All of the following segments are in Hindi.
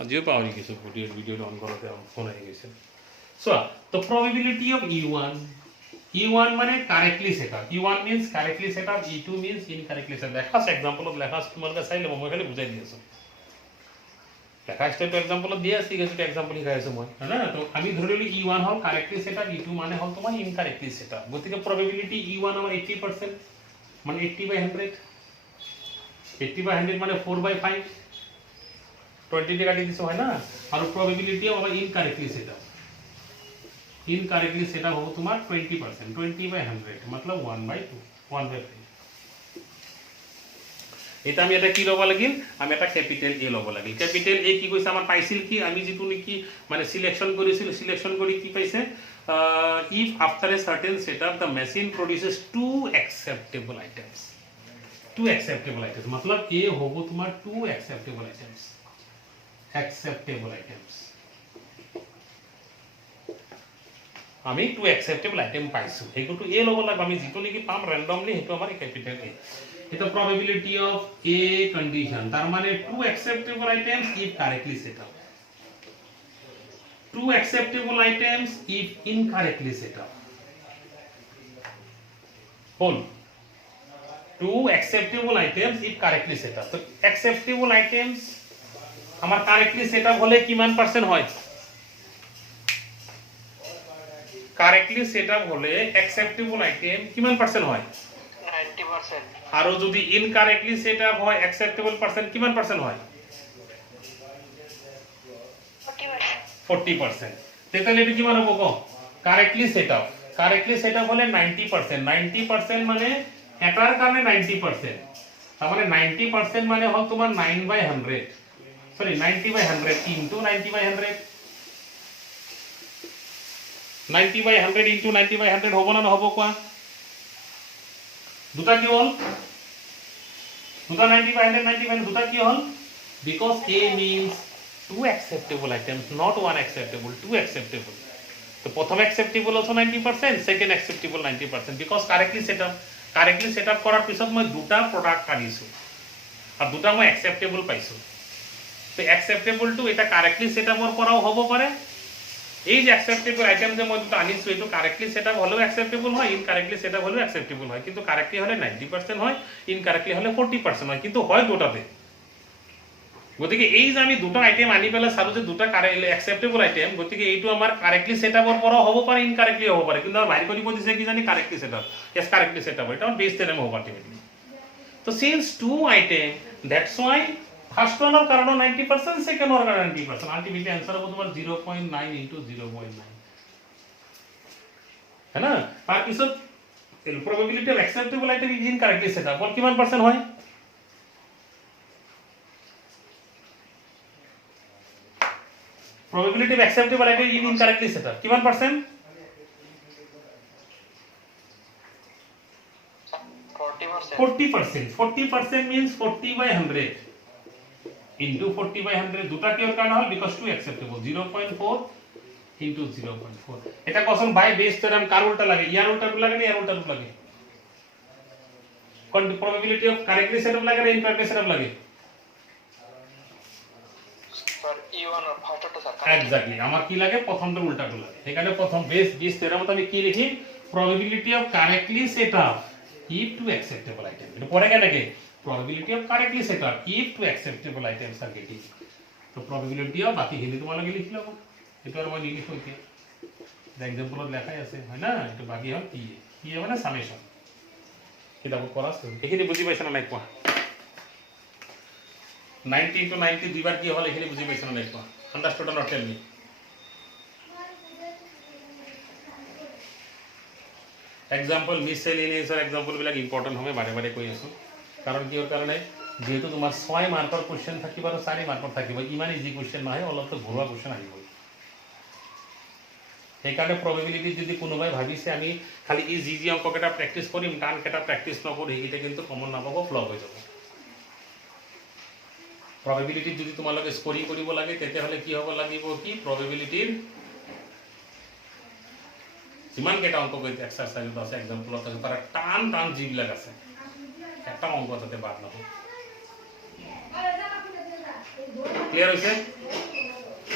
আজিও পাহৰি গৈছোঁ ভিডিঅ'টো অন কৰোঁতে ফোন আহি গৈছে চোৱা তো probability of E1 E1 মানে correctly set up E1 means correctly set up E2 means incorrectly set up লেখা আছে এক্সাম্পলত লেখা আছে তোমালোকে চাই ল'ব মই খালি বুজাই দি আছোঁ লেখা ষ্টেপটো এক্সাম্পলত দিয়া আছে কিন্তু এক্সাম্পল শিকাই আছোঁ মই হয় না তো আমি ধৰি ললোঁ E1 হ'ল কাৰেক্টলি সেট আপ E2 মানে হ'ল তোমাৰ ইনকাৰেক্টলি সেট আপ গতিকে probability E1 আমাৰ 80% মানে 80/100 80/100 মানে 4/5 20 टे काटी दिसो है ना और probability of incorrectly setup incorrectly setup हो तुम्हारा 20% 20/100 मतलब 1/2 1/3 এটা আমি এটা কি লব লাগিল আমি এটা ক্যাপিটাল এ লব লাগিল ক্যাপিটাল এ কি কইছে আমাৰ পাইছিল কি আমি যেটো নেকি মানে সিলেকশন কৰিছিল সিলেকশন কৰি কি পাইছে if after a certain setup the machine produces two acceptable items मतलब ए होबो तुम्हार two acceptable items আমি টু acceptable item পাইছো হেগুটো এ লব লাগব আমি যেটো নেকি পাম randomly হেতু আমাৰ ক্যাপিটাল এ এটা probability of a condition তার মানে two acceptable items if correctly set up two acceptable items if incorrectly set up whole two acceptable items if correctly set up so acceptable items আমার কারেক্টলি সেটআপ হলে কিমান পার্সেন্ট হয় কারেক্টলি সেটআপ হলে অ্যাকসেপ্টেবল আইটেম কিমান পার্সেন্ট হয় 90% আর যদি ইনকারেক্টলি সেটআপ হয় অ্যাকসেপ্টেবল পার্সেন্ট কিমান পার্সেন্ট হয় 40% তাহলে এটা কিমান হবে কো কারেক্টলি সেটআপ হলে 90% মানে এটার কারণে 90% তার মানে 90% মানে হল তোমার 9/100 sorry 90/100 into 90/100 90/100 into 90/100 হবো না না হবো কোয়া দুটা কি হল দুটা 90/100 90/100 দুটা কি হল because a means two acceptable items not one acceptable two acceptable তো প্রথম acceptable also 90% second acceptable 90% because correctly set up করার পিছত মই দুটা প্রোডাক্ট আনিছো আর দুটা মই acceptable পাইছো তো অ্যাকসেপ্টেবল টু এটা কারেক্টলি সেটআপ করাও হবো পারে এই যে অ্যাকসেপ্টেবল আইটেম যে মই দুটো আনিছো এটো কারেক্টলি সেটআপ হলেও অ্যাকসেপ্টেবল হয় ইনকারেক্টলি সেটআপ হলেও অ্যাকসেপ্টেবল হয় কিন্তু কারেক্টলি হলে 90% হয় ইনকারেক্টলি হলে 40% হয় কিন্তু হয় দুটাতে গতিকে এই যে আমি দুটো আইটেম আনি পেলা সারো যে দুটো অ্যাকসেপ্টেবল আইটেম গতিকে এইটো আমাৰ কারেক্টলি সেটআপ করাও হবো পারে ইনকারেক্টলি হবো পারে কিন্তু বাইরে কৰিব দিছে কি জানি correctly setup yes correctly setup এটা বেস থিওরেম হবে আলটিমেটলি তো since two item that's why first ওয়ানের কারণে 90% সেকেন্ড ওয়ানের কারণে 90% আলটিমেটলি आंसर হবে তোমার 0.9 into 0.9 है ना তার পিছত probability of acceptable item is incorrectly set up বল কিমান পার্সেন্ট হয় probability of acceptable item is incorrectly set up কিমান পার্সেন্ট 40% means 40/100 into 40/100 দুটা কি ওর কারণে হল because two acceptable 0.4 into 0.4 এটা কোশ্চেন বাই বেস থিওরেম কার উল্টা লাগে ইয়ার উল্টা লাগে না ইয়ার উল্টা লাগে কোন probability of correctly set up লাগে না incorrectly set up লাগে স্যার E1 আর ফার্স্টটা স্যার এক্স্যাক্টলি আমার কি লাগে প্রথমটা উল্টাটা লাগে এখানে প্রথম বেস থিওরেমত আমি কি লিখি probability of correctly set up if two acceptable item এটা পরে কেন লাগে probability of correctly set up if two acceptable items are getting তো probability of বাকি হিন্দি তোমালোকে লিখি লব এটা আর মই লিখি কইতে দা एग्जांपलত লেখাই আছে হয় না এটা বাকি হল কি মানে সামেশন এটা করাস এখানে বুঝি পাইছ না নাই কোয়া 90 into 90 দুইবার কি হল এখানে বুঝি পাইছ না নাই কোয়া understood or not tell me example miscellaneous আর एग्जांपल বিলাক ইম্পর্টেন্ট হবে বারে বারে কই আছো কারণ কি ওর কারণে যেহেতু তোমার 6 মার্কৰ কোশ্চেন থাকিব আৰু 4 মাৰ্কৰ থাকিব ইমান ইজি কোশ্চেন নহয় অলপ তো ঘৰুৱা কোশ্চেন আহিব সেইকাৰণে probability যদি কোনোবাই ভাবিছে আমি খালি ইজি অংককেটা প্র্যাকটিস কৰিম টান কেটা প্র্যাকটিস নকৰি এটা কিন্তু কমন নাপাব ফ্লপ হৈ যাব probability যদি তোমালোকে স্কোরিং কৰিব লাগে তেতে হলে কি হ'ব লাগিব কি probabilityৰ যিমান কেটা অংক কই এক্সারসাইজ আছে एग्जांपल আছে তার টান জিবিলাক আছে একটা অঙ্ক তাতে বাদ না ক্লিয়ার হইছে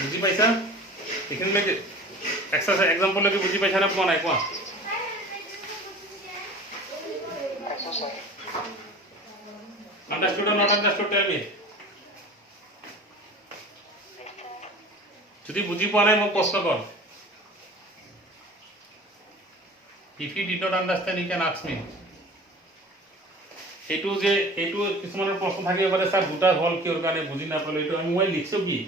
বুজি পাইছা এইখিনিলৈকে এক্সাৰসাইজ এক্সাম্পললৈকে বুজি পাইছা নে পোৱা নাই কোৱা understood or not understood tell me যদি বুজি পোৱা নাই মোক প্ৰশ্ন কৰ if you did not understand you can ask me এইটো কিছুমানৰ প্ৰশ্ন থাকিব পাৰে স্যাৰ দুটা হল কিহৰ কাৰণে বুজি নাপালো এইটো আমি মই লিখছো কি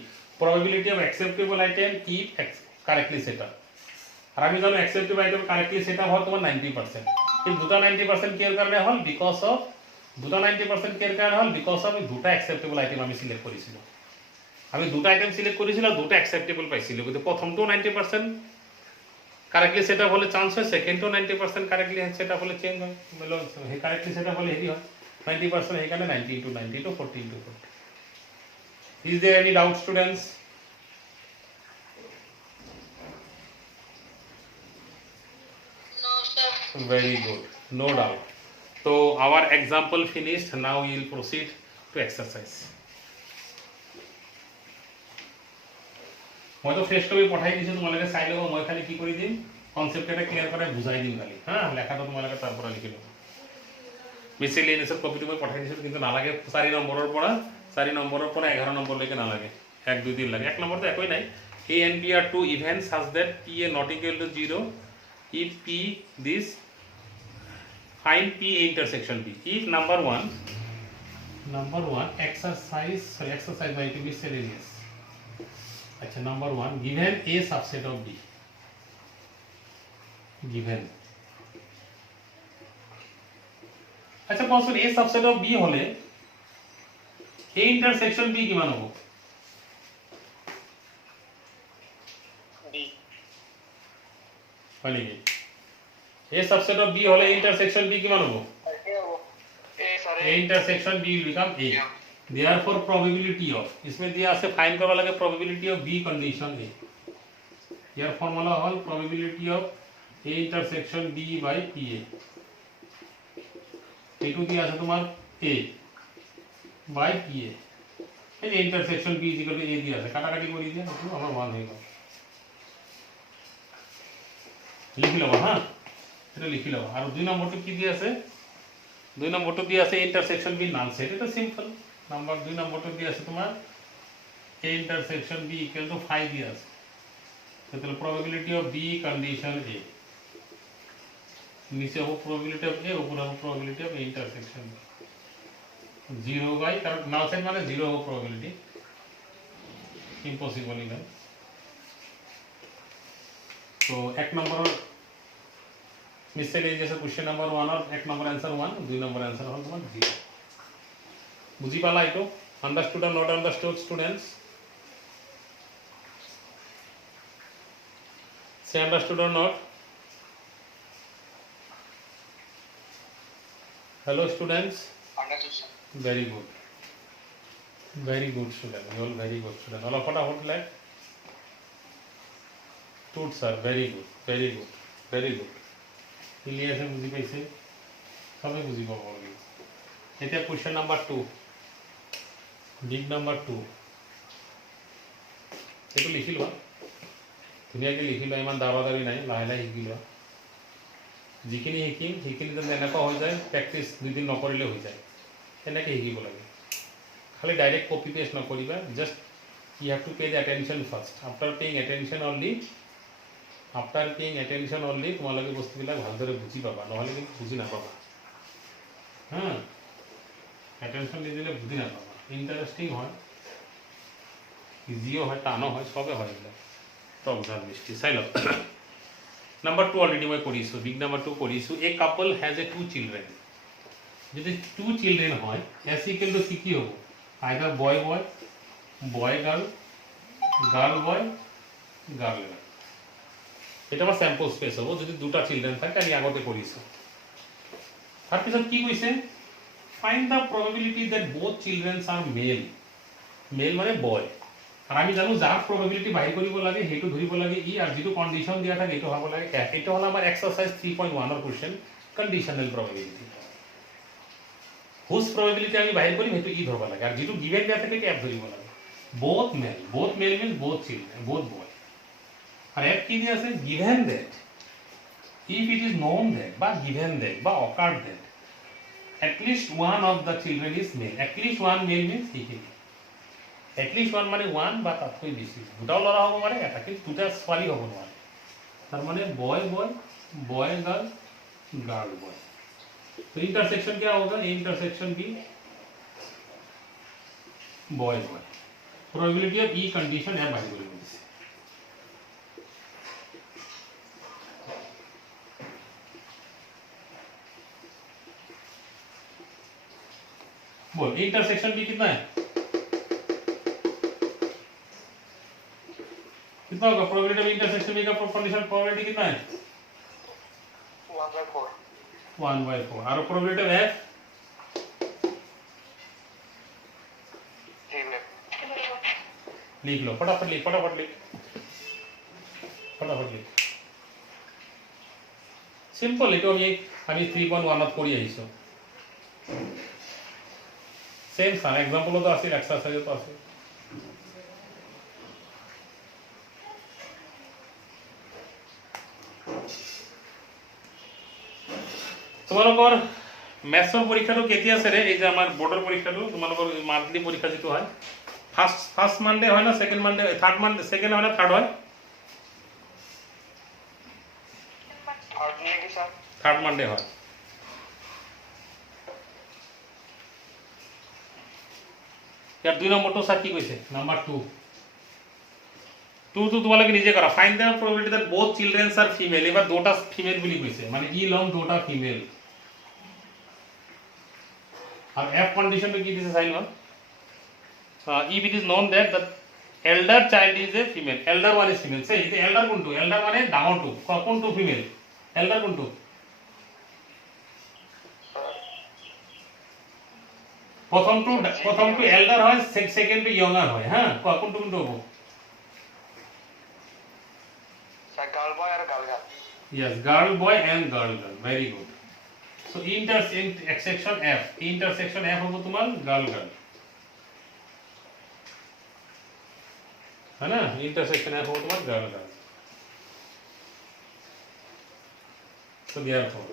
probability of acceptable item if correctly set up আর আমি জানো acceptable item correctly set up হয় তোমার 90% এই দুটা 90% কিহৰ কাৰণে হল because of দুটা 90% কিহৰ কাৰণে হল because of দুটা acceptable item আমি সিলেক্ট কৰিছিলো আমি দুটা আইটেম সিলেক্ট কৰিছিলো দুটা acceptable পাইছিলো কিন্তু প্ৰথমটো 90% correctly set up হলে চান্স হয় সেকেন্ডটো 90% correctly set up হলে চেঞ্জ হয় বলো হে correctly set up হলে হেৰি হয় 90% সেইকাৰণে 90 into 90 to 40 into 40 is there any doubt students No, sir. very good no doubt so our example finished now we will proceed to exercise মই তো ফ্রেশ কপি পঠাই দিছো তোমালোকে চাই লব মই খালি কি কৰি দিম কনসেপ্ট এটা ক্লিয়ার করে বুঝাই দিম খালি হ্যাঁ লেখাটো তোমালোকে তারপর লিখি লব মিসেলেনিয়াসৰ কপিটো মই পঠাই দিছো কিন্তু নালাগে 4 নম্বৰৰ পৰা 11 নম্বৰলৈকে নালাগে 1 2 3 লাগে 1 নম্বৰটো একোই নাই a and b are two events such that p a not equal to 0 if p this find p a intersection b if number 1 exercise by to miscellaneous अच्छा number 1 given a subset of b given अच्छा কোনসন a subset of b হলে a intersection b কিমান হ'ব B. পালি a subset of b হলে a intersection b কিমান হ'ব a intersection b will become a therefore probability of इसमें दिया আছে फाइंड करवा लगे probability of b condition a here formula হল probability of a intersection b by pa এইটো দিয়া আছে তোমার a by pa এই intersection b a দিয়া আছে কাটাকাটি কৰি দিয়া এইটো আমাৰ 1 হৈ গ'ল লিখি লবা হ্যাঁ এটা লিখি লবা আর দুই নম্বরটো কি দিয়া আছে দুই নম্বরটো দিয়া আছে intersection b নাল সেট এটা সিম্পল নাম্বার 2 নম্বরটা দিয়ে আছে তোমার a intersection b equal to 5 দিয়ে আছে তাহলে probability of b condition a নিচে হবে probability of a উপরে হবে probability of a intersection b 0 by কারণ নাল সাইড মানে 0 হবে probability impossible ইভেন তো এক নম্বর মিসেলেনিয়াস কোশ্চেন নাম্বার 1 আর এক নম্বর आंसर 1 দুই নম্বর आंसर হল তোমার 0 বুঝি পালা এটো understood or not understood students say understood or not hello students Understood, sir. very good student you all very good student all फटाफट like good sir very good clear আছে বুঝি পাইছে সবাই বুঝি পাব এটা কোশ্চেন নাম্বার 2 বিগ নাম্বার 2 এইটো লিখি লোৱা ধুনীয়াকৈ লিখি লোৱা ইমান দাঁড়াদাৰি নাই লাহে লাহে শিকি লোৱা যিখিনি শিকিম সেইখিনি যেন এনেকুৱা হৈ যায় প্ৰেক্টিছ দুদিন নকৰিলে হৈ যায় তেনেকৈ শিকিব লাগে খালি ডাইৰেক্ট কপি পেষ্ট নকৰিবা just you have to pay the attention first after paying attention only তোমালোকে বস্তুবিলাক ভালদৰে বুজি পাবা নহ'লে কিন্তু বুজি নাপাবা হা এটেনশ্যন নিদিলে বুজি নাপাবা ইন্টারেস্টিং হয় ইজিও হয় টানো হয় সবে হয় এগুলো টক ঝাল মিষ্টি চাই লওক নাম্বার 2 অলরেডি মই কৰিছো বিগ নাম্বার 2 কৰিছো এ কাপল হ্যাজ এ 2 চিলড্রেন যদি 2 চিলড্রেন হয় এস ইকুয়াল টু কি হ'ব either boy girl girl boy girl girl এটা আমার স্যাম্পল স্পেস হ'ব যদি দুটা চিলড্রেন থাকে আমি আগতে কৰিছো তাৰপিছত কি কৈছে find the probability that both children are male মানে boy আর আমি জানো যার probability বাহিৰ কৰিব লাগে হেতু ধৰিব লাগে ই আর যেটো কন্ডিশন দিয়া থাকে এটো হ'ব লাগে f এটা হল আমাৰ এক্সারসাইজ 3.1 এর question conditional probability whose probability আমি বাহিৰ কৰিম হেতু ই ধৰব লাগে আর যেটো গিভেন দিয়া থাকে f ধৰিব লাগে both male means both children, both boy. আর এফ কি দিয়ে আছে given that if it is known that বা given that বা occurred that at least one of the children is male, at least one male means he can, at least one মানে one বা তাতকৈ বেছি, দুটাও ল'ৰা হ'ব পাৰে এটা কিন্তু দুটা ছোৱালী হ'ব নোৱাৰে, তাৰ মানে বয় বয় बॉय गर्ल गर्ल बॉय। तो इंटरसेक्शन क्या होगा, इंटरसेक्शन भी boy boy. Probability of E condition है बाइनरी में से। बोल इंटरसेक्शन भी कितना है, कितना होगा प्रोबेबिलिटी ऑफ इंटरसेक्शन बी का कंडीशन प्रोबेबिलिटी कितना है 1/4 और प्रोबेबिलिटी ऑफ एफ लिख लो फटाफट लिख फटाफट लिख फटाफट लिख सिंपल एटो আমি 3.1 কৰি আহিছো सेम सा एग्जांपल তো আছে এক্সারসাইজ তো আছে তোমালোকৰ ম্যাথছৰ পৰীক্ষাটো কেতিয়া আছে ৰে, এই যে আমাৰ বোৰ্ডৰ পৰীক্ষাটো তোমালোকৰ মান্থলি পৰীক্ষা যেটো হয় ফার্স্ট মানডে হয় না second Monday, third Monday, second হয় না থার্ড হয়, থার্ড মানডে হয়। ইয়াৰ 2 নম্বৰটো স্যার কি কৈছে, নাম্বার 2 তো তোমালোকে নিজে কৰা, find the probability that both childrens are female, এবার দুটো ফিমেল বুলি কৈছে মানে ই লং দুটো ফিমেল, আর এফ কন্ডিশনটো কি দিছে সাইন 1, if it is known that the elder child is a female, elder one is female, say the elder কোনটো, elder মানে ডাঙৰ টু, কোনটো ফিমেল, elder কোনটো, প্রথমটো elder হয়, সেকেন্ডটো younger হয়, হ্যাঁ কোনটো কোনটো হ'ব, girl boy or girl girl, yes girl boy and girl girl, very good. So intersection f হবে তোমার girl girl, है ना, इंटरसेक्शन है हो तुम्हारा girl girl. So therefore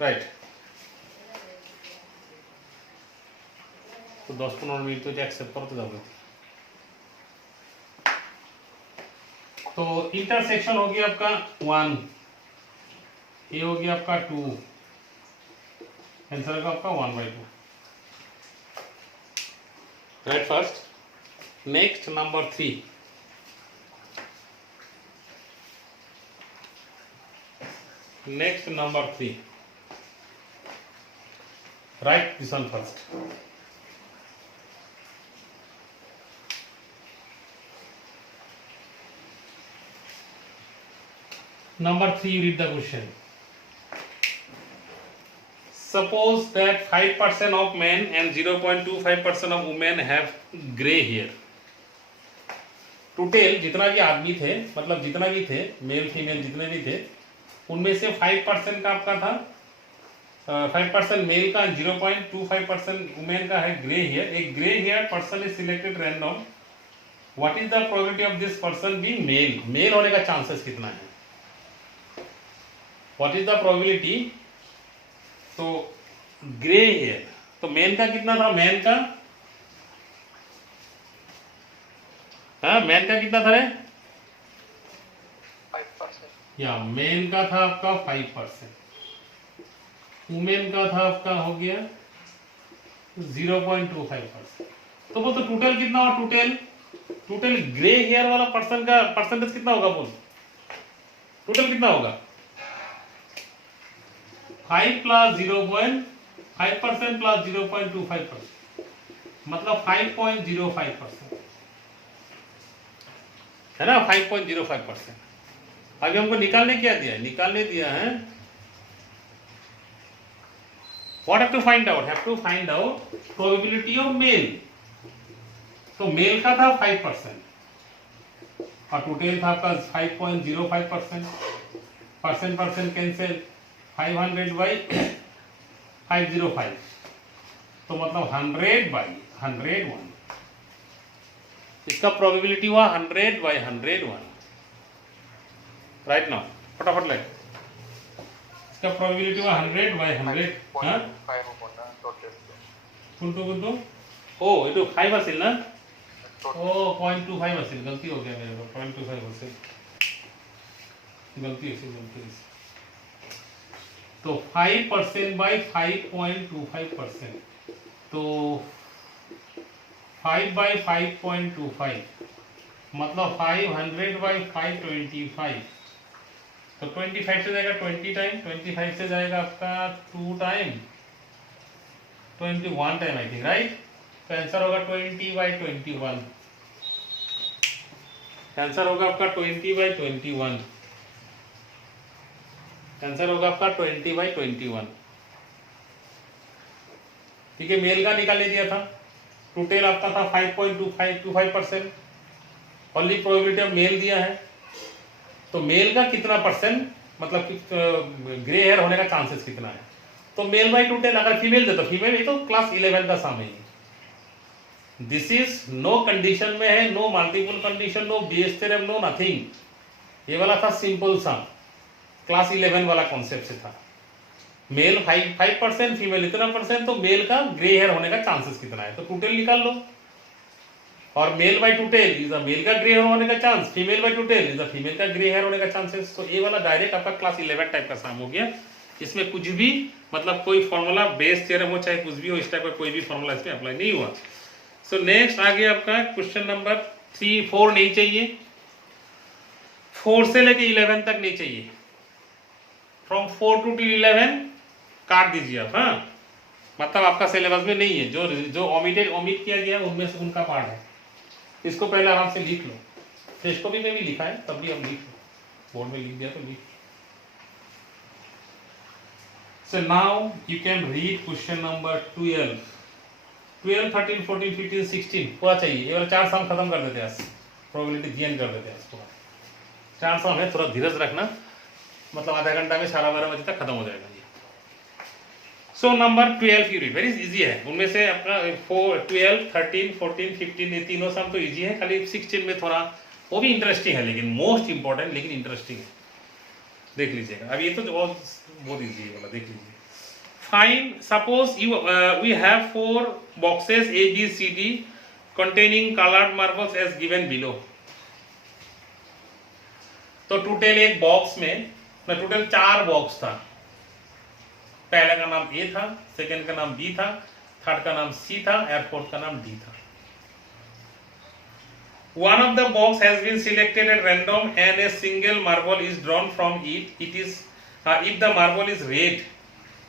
right, तो 10-15 मिनट तो एक्सेप्ट करते जाओगे। तो इंटरसेक्शन हो गया आपका 1, ये हो गया आपका 2, आंसर का आपका 1/2, right first. Next number 3, next number 3 Write this one first. Number 3, you read the question. Suppose that 5% of men and 0.25% of women have gray hair. Total जितना भी आदमी थे, मतलब जितना भी थे, मेल फीमेल जितने भी थे, उनमें से 5% का आपका था, 5% मेल का, 0.25% वुमेन का है ग्रे हेयर. एक grey hair person is selected random. What is the probability of this person be male? Male होने का चांसेस कितना है? What is the probability? तो ग्रे हेयर, तो मेन का कितना था? मैन का, हाँ मैन का कितना था रे? 5%. या मेन का था आपका 5%, वुमेन का था आपका हो गया 0.25%. तो बोल, तो टोटल कितना हुआ? टोटल ग्रे हेयर वाला पर्सन का परसेंटेज कितना होगा? बोल टोटल कितना होगा? 5 प्लस 0.5% प्लस 0.25%, मतलब 5.05% है ना, 5.05%. अभी हमको निकालने क्या दिया है? निकालने दिया है what have to find out? Have to find out probability of male. तो मेल का था 5% और टोटल था आपका 5.05%. परसेंट कैंसिल, 500 बाई 505, तो मतलब 100 बाई 101. इसका प्रोबेबिलिटी हुआ 100 बाई 101. राइट नाउ फटाफट ले. इसका प्रोबेबिलिटी हुआ 100 बाई 100. हाँ 5 होगा टोटल. कुंटू ओ इटू 5 असेल ना. ओ 0.25 असेल, गलती हो गया मेरे को. 0.25 असेल, गलती असेल. तो 5% बाई 5.25%, तो 5 बाई 5.25 मतलब 500 बाई 525. तो 25 से जाएगा 20 टाइम, 25 से जाएगा आपका 2 time, 21 time I think. Right. तो आंसर होगा 20 बाई 21. आंसर होगा आपका 20 बाई 21. आंसर होगा आपका 20 बाई 21. ठीक है. मेल का निकालने दिया था, टोटल आपका था 5.25%. ओनली प्रोबेबिलिटी ऑफ मेल दिया है, तो मेल का कितना परसेंट, मतलब ग्रे हेयर होने का चांसेस कितना है? तो मेल बाई टोटल. अगर फीमेल दे तो फीमेल, ये तो क्लास 11 का साम है. दिस इज नो कंडीशन में है, no multiple condition, no Bayes theorem, no nothing. ये वाला था सिंपल सा, क्लास 11 वाला कॉन्सेप्ट से था. मेल 5%, फीमेल इतना परसेंट, तो मेल का ग्रे हेयर होने का चांसेस कितना है? तो टोटल निकाल लो. और male by total is the male का ग्रे हेयर होने का chance, female by total is the female का ग्रे हेयर होने का चांसेस. तो ये वाला डायरेक्ट आपका क्लास 11 टाइप का साम हो गया. इसमें कुछ भी मतलब कोई फॉर्मूला बेस थ्योरम हो चाहे कुछ भी हो, इस टाइप का कोई भी फॉर्मूला इसमें अप्लाई नहीं हुआ. सो नेक्स्ट आगे आपका क्वेश्चन नंबर 3, 4 नहीं चाहिए, 4 से लेके 11 तक नहीं चाहिए. फ्रॉम 4 to 11 काट दीजिए आप. हाँ मतलब आपका सिलेबस में नहीं है, जो ओमिट किया गया उनमें से उनका पार्ट है. इसको पहले आराम से लिख लो. टेस्ट कॉपी में भी लिखा है, तब भी हम लिख लो. बोर्ड में लिख दिया तो लिख. So now you can read question number 12, 13, 14, 15, 16 पूरा चाहिए. ये वाला 4 सम खत्म कर देते हैं आज, प्रोबेबिलिटी जीएन कर देते हैं आज पूरा. 4 सम है, थोड़ा धीरज रखना, मतलब आधा घंटा में 12:30 बजे तक खत्म हो जाएगा. सो नंबर 12 की रीड वेरी इजी है. उनमें से अपना 12, 13, 14, 15 ये तीनों सम तो इजी है. खाली 16 में थोड़ा वो भी इंटरेस्टिंग है, लेकिन मोस्ट इंपॉर्टेंट लेकिन इंटरेस्टिंग है. देख लीजिएगा. अब ये तो बहुत इजी है वाला, देख लीजिए. Find, suppose you we have 4 boxes A B C D containing colored marbles as given below. तो टोटल एक बॉक्स में टोटल 4 बॉक्स था. पहले का नाम A था, सेकंड का नाम B था, थर्ड का नाम C था और फोर्थ का नाम D था. One of the box has been selected at random and a single marble is drawn from it. It is if the marble is red,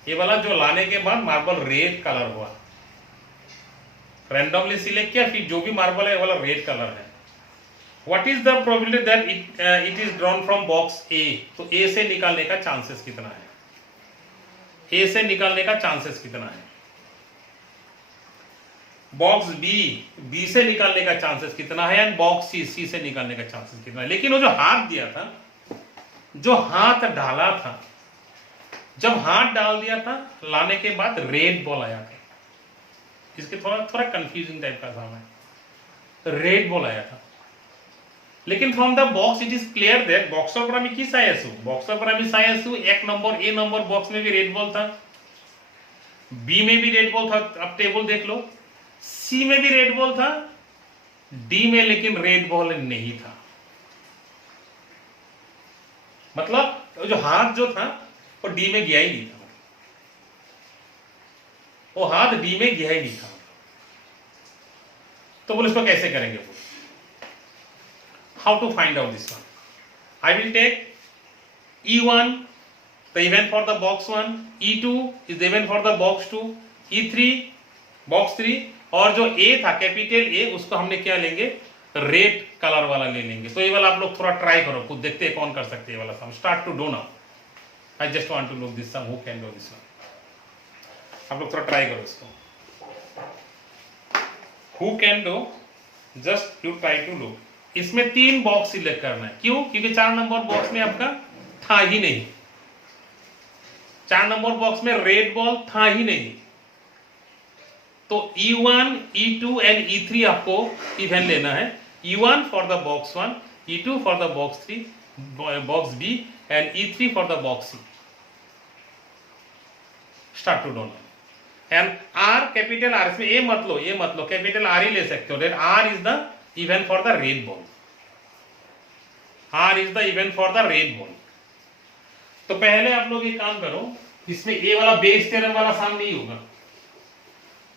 ये वाला जो लाने के बाद मार्बल रेड कलर हुआ, रैंडमली सिलेक्ट किया, फिर जो भी मार्बल है ये वाला रेड कलर है। What is the probability that it is drawn from box A? तो ए से निकालने का चांसेस कितना है? ए से निकालने का चांसेस कितना है? बॉक्स बी से निकालने का चांसेस कितना है? एंड बॉक्स सी से निकालने का चांसेस कितना है? लेकिन वो जो हाथ दिया था, जो हाथ डाला था, जब हाथ डाल दिया था लाने के बाद रेड बॉल आया था। इसके थोड़ा कंफ्यूजिंग टाइप का काम है, रेड बॉल आया था। लेकिन from the box it is clear that boxer पर আমি কি চাই আছো, বক্সর पर আমি চাই আছো एक नंबर ए नंबर बॉक्स में भी रेड बॉल था, बी में भी रेड बॉल था, अब टेबल देख लो, सी में भी रेड बॉल था, डी में लेकिन रेड बॉल नहीं था। मतलब जो हाथ जो था वो डी में गया ही नहीं था, वो हाथ डी में गया ही नहीं था। तो बोले इसको कैसे करेंगे? How to find out this one? I will take E1 the event for the box 1, E2 is the event for the box 2, E3 box 3, और जो A था कैपिटल A उसको हमने क्या लेंगे? रेड कलर वाला ले लेंगे। तो ये वाला आप लोग थोड़ा ट्राई करो, खुद देखते हैं कौन कर सकते हैं ये वाला sum. Start to do now. I just want to look this sum, who can do this one? आप लोग थोड़ा ट्राई करो इसको। Who can do? Just you try to look. इसमें 3 बॉक्स सिलेक्ट करना है। क्यों? क्योंकि 4 नंबर बॉक्स में आपका था ही नहीं, 4 नंबर बॉक्स में रेड बॉल था ही नहीं। तो E1, E2 एंड E3 आपको इवेंट लेना है। E1 for the box 1, E2 for the box 3, box B and E3 for the box C। Start to do and R capital R, इसमें ये मत लो, कैपिटल R ही ले सकते हो। That R is the event for the red ball, R is the event for the red ball. तो पहले आप लोग एक काम करो, इसमें ए वाला बेस थ्योरम वाला सम नहीं होगा।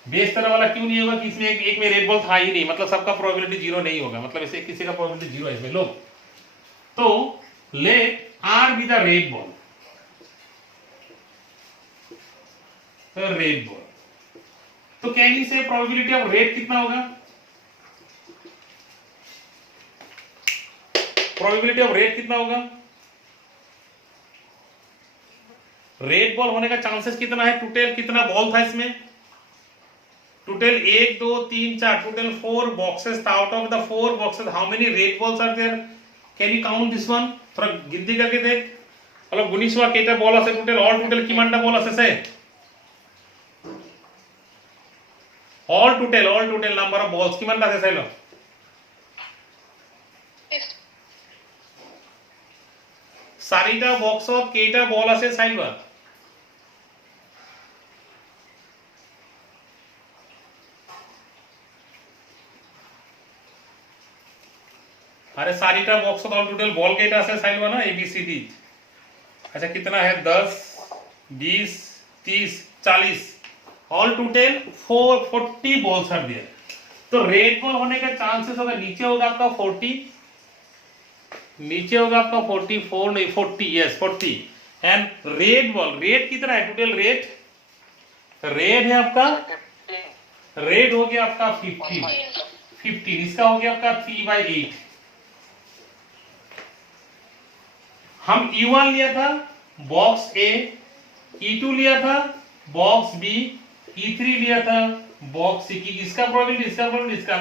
बेस थ्योरम वाला क्यों नहीं होगा? कि इसमें एक में रेड बॉल था ही नहीं, मतलब सबका प्रोबेबिलिटी 0 नहीं होगा, मतलब इसे किसी का प्रोबेबिलिटी 0 है इसमें। लो तो let R be the red ball, red ball. तो can you say probability of red कितना होगा? प्रोबेबिलिटी ऑफ रेड कितना होगा? रेड बॉल होने का चांसेस कितना है? टोटल कितना बॉल था इसमें? टोटल 1 2 3 4, टोटल 4 बॉक्सेस था। Out of the 4 boxes how many red balls are there? Can you count this one? थोड़ा गिनती करके देख। অলপ গুনিছোৱা কেইটা বল আছে টোটাল, অল টোটাল কিমানটা বল আছে সে? অল টোটাল নাম্বার অফ বলস কিমানটা আছে চাই ল। চাৰিটা বক্সত কেইটা বল আছে চাই লোৱা। अरे सारीटा बॉक्स ऑल टोटल बॉल केटा আছে চাই লোৱা না, ABCD। अच्छा कितना है? 10 20 30 40, all total 40 balls are there. तो रेड बॉल होने का चांसेस होगा, नीचे होगा आपका 40, नीचे होगा आपका 44 नहीं 40, yes 40। And red ball, red कितना है? टोटल रेड है आपका, रेड हो गया आपका 15, इसका हो गया आपका 3/8। हम E1 लिया था बॉक्स A, E2 लिया था बॉक्स B, E3 लिया था बॉक्स C की। इसका प्रोबेबिलिटी, इसका प्रोबेबिलिटी, इसका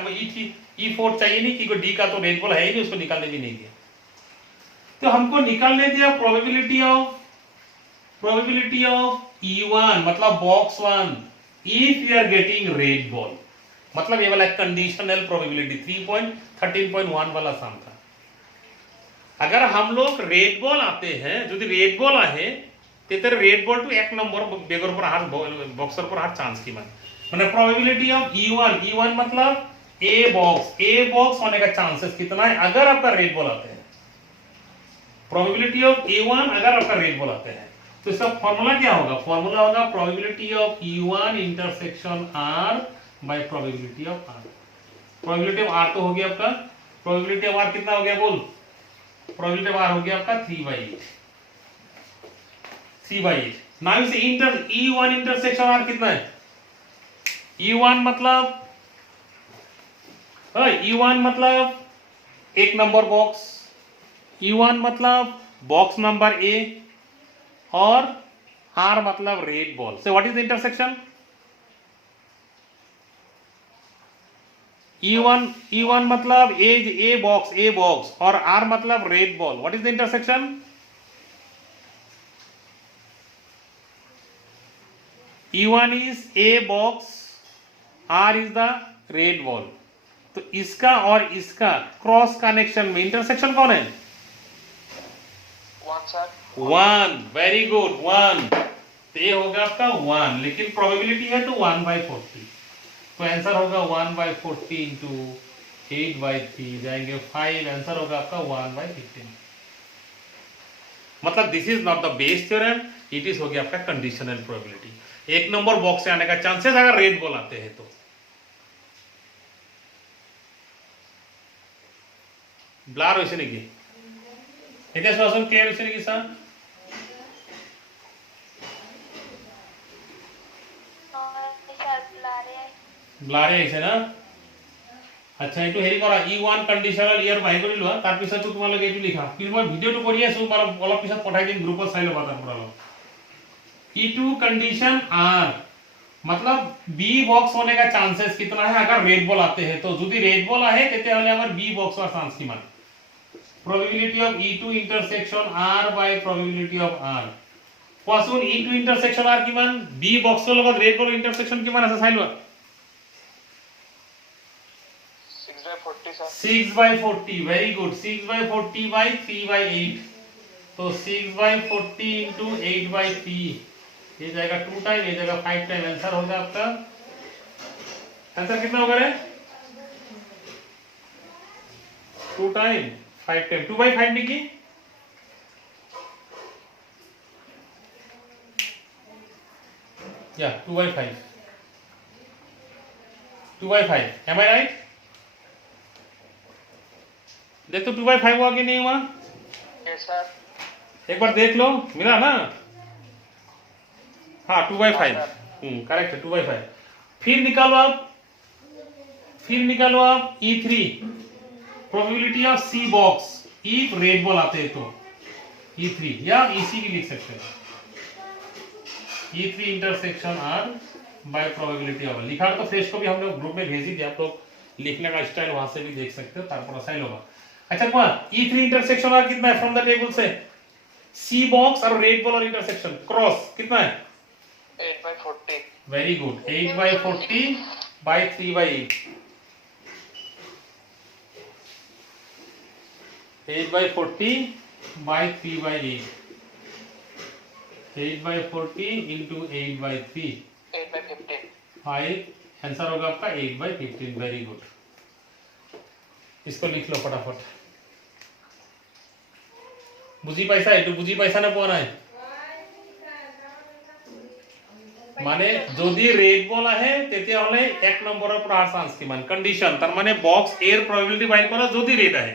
E4 चाहिए नहीं क्योंकि D का तो रेड बॉल है ही नहीं, उसको निकालने भी नहीं दिया। तो हमको निकालने दिया प्रोबेबिलिटी ऑफ E1 मतलब box 1 if you are getting red ball, मतलब ये वाला कंडीशनल प्रोबेबिलिटी 3.13.1 वाला सम था। अगर हम लोग रेड बॉल आते हैं, যদি রেড বল আহে তেতে রেড বল টু এক নম্বর বেগর पर हाथ बॉक्सर पर हाथ चांस की माने प्रोबेबिलिटी ऑफ E1 मतलब ए बॉक्स होने का चांसेस कितना है अगर आपका रेड बॉल आते हैं। प्रोबेबिलिटी ऑफ E1 अगर आपका रेड बॉल आते हैं तो इसका फार्मूला क्या होगा? फार्मूला होगा probability of E1 intersection R bye probability of R। Probability of R तो हो गया आपका, प्रोबेबिलिटी ऑफ R कितना हो गया बोल? प्रोबेबिलिटी ऑफ R हो गया आपका 3/8। नाउ इसे E1 इंटरसेक्शन R कितना है? E1 मतलब E1 मतलब एक नंबर बॉक्स, E1 मतलब बॉक्स नंबर A और R मतलब रेड बॉल। से what is the intersection? E1 मतलब ए बॉक्स और R मतलब red ball. What is the intersection? E1 is a box, R is the red ball. तो इसका और इसका क्रॉस कनेक्शन में इंटरसेक्शन कौन है? 1 सर। 1। Very good, 1। तो ये होगा आपका 1, लेकिन प्रोबेबिलिटी है तो 1/40। तो आंसर होगा 1/40 इंटू 8/3 जाएंगे 5। आंसर होगा आपका 1/15। मतलब this is not the Bayes theorem, it is हो गया आपका कंडीशनल प्रोबेबिलिटी। एक नंबर बॉक्स से आने का चांसेस अगर रेड बॉल आते हैं तो। ब्लार হইছে নাকি? এটা সরাসরি ক্লিয়ার হইছে নাকি স্যার? ব্লারে আইছে না? আচ্ছা একটু হেৰি কৰা E1 কন্ডিশনাল ইয়াৰ বাহিৰ কৰি লোৱা, তাৰ পিছত তোমালোকে এইটো লিখা। কিন্তু মই ভিডিওটো কৰি আছো, অলপ পিছত পঠাই দিম গ্ৰুপত চাই ল'বা তাৰ পৰা অলপ। E2 कंडीशन R मतलब B बॉक्स होने का चांसेस कितना है अगर रेड बॉल आते हैं तो। যদি রেড বল আহে তেতিয়াহলে আমাৰ B বক্স হোৱাৰ চান্স কিমান? probability of E2 intersection R by probability of R। কোৱাচোন E2 intersection R কিমান? B বক্সৰ লগত ৰেড বলৰ ইন্টাৰসেকশন কিমান আছে চাই লোৱা। 6/40 सर। 6/40 very good. 6/40 by 3/8 तो 6/40 into 8/3 ये जाएगा 2 टाइम, ये जाएगा 5 टाइम। आंसर होगा आपका, आंसर कितना होगा रे? 2 टाइम 5 टाइम 2/5 निकी या 2/5 2/5 एम आई राइट? देख तो 2/5 हुआ कि नहीं हुआ? Yes sir. एक बार देख लो, मिला ना? हाँ 2/5 करेक्ट है 2/5। फिर निकालो आप E3 probability of C box if red ball आते हैं तो। E3 या EC भी लिख सकते हैं। E3 intersection R bye probability of. लिखा तो फ्रेश को भी हम लोग ग्रुप में भेज ही दिया, आप लोग लिखने का स्टाइल वहां से भी देख सकते हो, तारपर साइन होगा। अच्छा कुमार E3 इंटरसेक्शन R कितना है फ्रॉम द टेबल से? C बॉक्स और रेड बॉल और इंटरसेक्शन क्रॉस कितना है? 8/40। Very good. 8/40 by 3/8 8/40 by 3/8 8/40 into 8/3 8/15। 5। Answer होगा आपका 8/15। Very good. इसको लिख लो फटाफट। বুজি পাইছা? এইটো বুজি পাইছা না পোৱা নাই? মানে যদি রেড বল আহে তেতিয়াহলে এক নম্বৰৰ পৰা চান্স কিমান? কন্ডিশন তাৰ মানে বক্স এ ৰ probability বাইৰ কৰা যদি রেড আহে,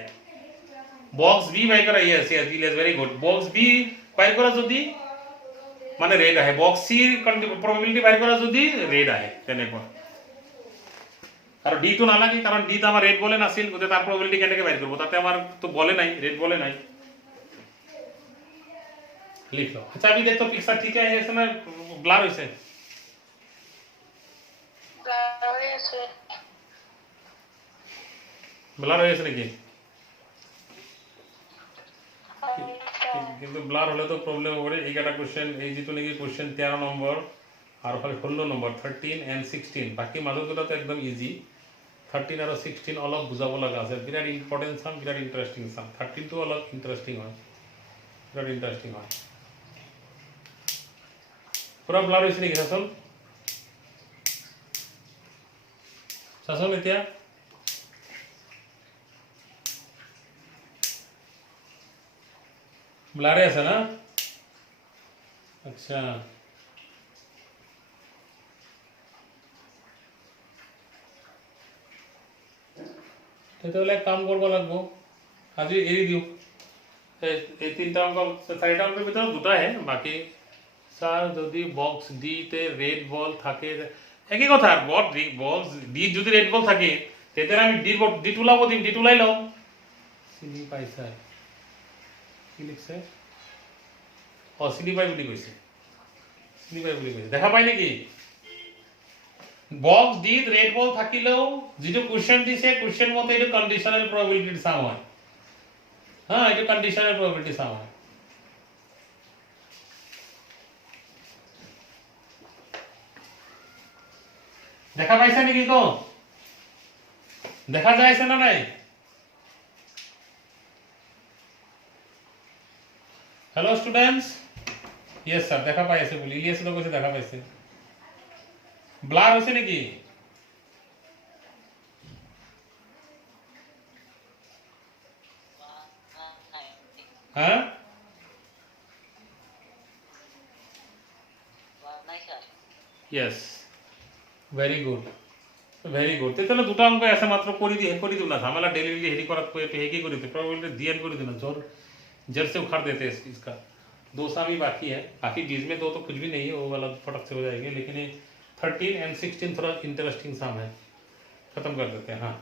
বক্স বি বাইৰ কৰা। Yes very good. Box B বাইৰ কৰা যদি মানে রেড আহে, বক্স সি ৰ probability বাইৰ কৰা যদি রেড আহে, তেনেকুৱা। আৰু ডি টো নালাগে কাৰণ ডি তো আমাৰ রেড বলে নাছিল, গতে তাৰ probability কেনেকৈ বাইৰ কৰিব? তাতে আমাৰ তো বলে নাই, রেড বলে নাই। लिख लो। अच्छा अभी देखो पिक्चर ठीक है, ऐसे में ब्लर होइसे ব্লার হয়ে গেছে নাকি? কিন্তু ব্লার হলে তো প্রবলেম হবে। এই একটা কোশ্চেন এই যেটো নাকি কোশ্চেন 13 নম্বর আর ফালে 16 নম্বর 13 এন্ড 16 বাকি মাজত দুটা তো একদম ইজি। 13 আর 16 অলপ বুঝাব লাগা আছে, বিরাট ইম্পর্টেন্ট সাম, বিরাট ইন্টারেস্টিং সাম। 13 তো অলপ ইন্টারেস্টিং হয়, বিরাট ইন্টারেস্টিং হয়। পুরা ব্লার হইছে নাকি শাসন? শাসন এতিয়া ব্লারে আছে না? আচ্ছা তেতিয়াহ'লে কাম কৰিব লাগিব, আজি এৰি দিওঁ। এই তিনিটা অংক, চাৰিটা অংকৰ ভিতৰত দুটাহে, বাকী স্যার যদি বক্স ডি তে রেড বল থাকে একই কথা বক্স ডি যদি রেড বল থাকে তেতে আমি ডি টুলাবো ডি টুলাই লও চিনি পাই স্যার কি লিখছে ও চিনি পাই বুলি কৈছে দেখা পাই নেকি বক্স ডি রেড বল থাকিলেও যেটো কোশ্চেন দিছে কোশ্চেন মতে এটা কন্ডিশনাল প্রবাবিলিটি সাম হয় হ্যাঁ এটা কন্ডিশনাল প্রবাবিলিটি সাম হয় দেখা পাইছে নাকি তো দেখা যায়ছে না নাই হ্যালো স্টুডেন্টস ইয়েস স্যার দেখা পাইছে বলি ইলিয়াস তো কইছে দেখা পাইছে ব্লার হইছে নাকি হ্যাঁ ইয়েস ভেরি গুড তেতলে দুটো অঙ্ক আছে মাত্র করি দিও ना झमेला डेली हेरी करत पे हेकी करी दे प्रोबेबिलिटी दियन करी देना जोर जड़ से उखाड़ देते हैं इसका दो साम ही बाकी है बाकी बीच में दो तो कुछ भी नहीं है वो वाला फटक से हो जाएंगे लेकिन ये 13 एंड 16 थोड़ा इंटरेस्टिंग साम है खत्म कर देते हैं हाँ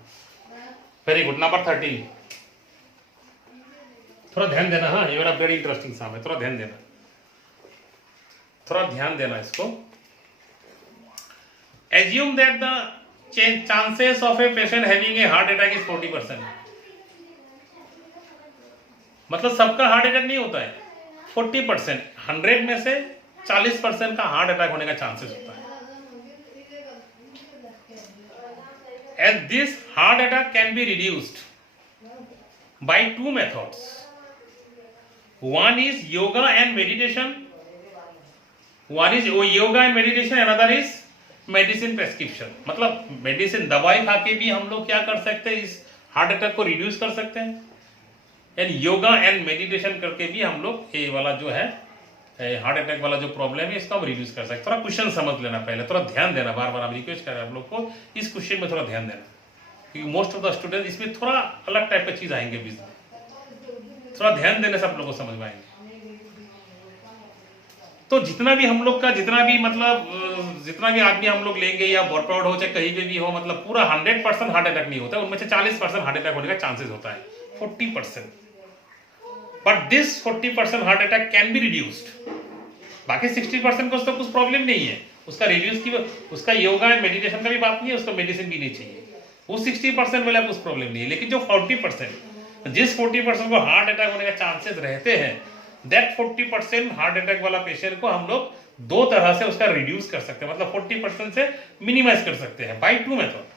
वेरी गुड नंबर 13 थोड़ा ध्यान देना हाँ ये वाला वेरी इंटरेस्टिंग साम है थोड़ा ध्यान देना इसको assume that the chances of a patient having a heart attack is 40%. मतलब सबका हार्ट अटैक नहीं होता है 40% 100 में से 40% का हार्ट अटैक होने का चांसेस होता है and this heart attack can be reduced by two methods. One is yoga and meditation, another is medicine prescription मतलब मेडिसिन दवाई खा के भी हम लोग क्या कर सकते हैं इस हार्ट अटैक को रिड्यूस कर सकते हैं एंड योगा एंड मेडिटेशन करके भी हम लोग ये वाला जो है हार्ट अटैक वाला जो प्रॉब्लम है इसको हम रिड्यूस कर सकते हैं थोड़ा क्वेश्चन समझ लेना पहले थोड़ा ध्यान देना बार बार हम रिक्वेस्ट कर रहे हैं आप लोग को इस क्वेश्चन में थोड़ा ध्यान देना क्योंकि मोस्ट ऑफ द स्टूडेंट इसमें थोड़ा अलग टाइप का चीज आएंगे बीच में थोड़ा ध्यान देने से आप लोग को समझ में आएंगे तो जितना भी हम लोग का जितना भी आदमी हम लोग लेंगे या वर्कआउट हो चाहे कहीं पे भी हो मतलब पूरा 100% हार्ट अटैक नहीं होता है उनमें से 40% हार्ट अटैक होने का चांसेस होता है 40% but this 40% heart attack can be reduced बाकी 60% को उसका कुछ प्रॉब्लम नहीं है उसका रिड्यूस की उसका योगा एंड मेडिटेशन का भी बात नहीं है उसको मेडिसिन भी नहीं चाहिए वो 60% वाला कुछ प्रॉब्लम नहीं है लेकिन जो 40% जिस 40% को हार्ट अटैक होने का चांसेस रहते हैं दैट 40% हार्ट अटैक वाला पेशेंट को हम लोग दो तरह से उसका रिड्यूस कर सकते हैं मतलब 40% से मिनिमाइज कर सकते हैं by two method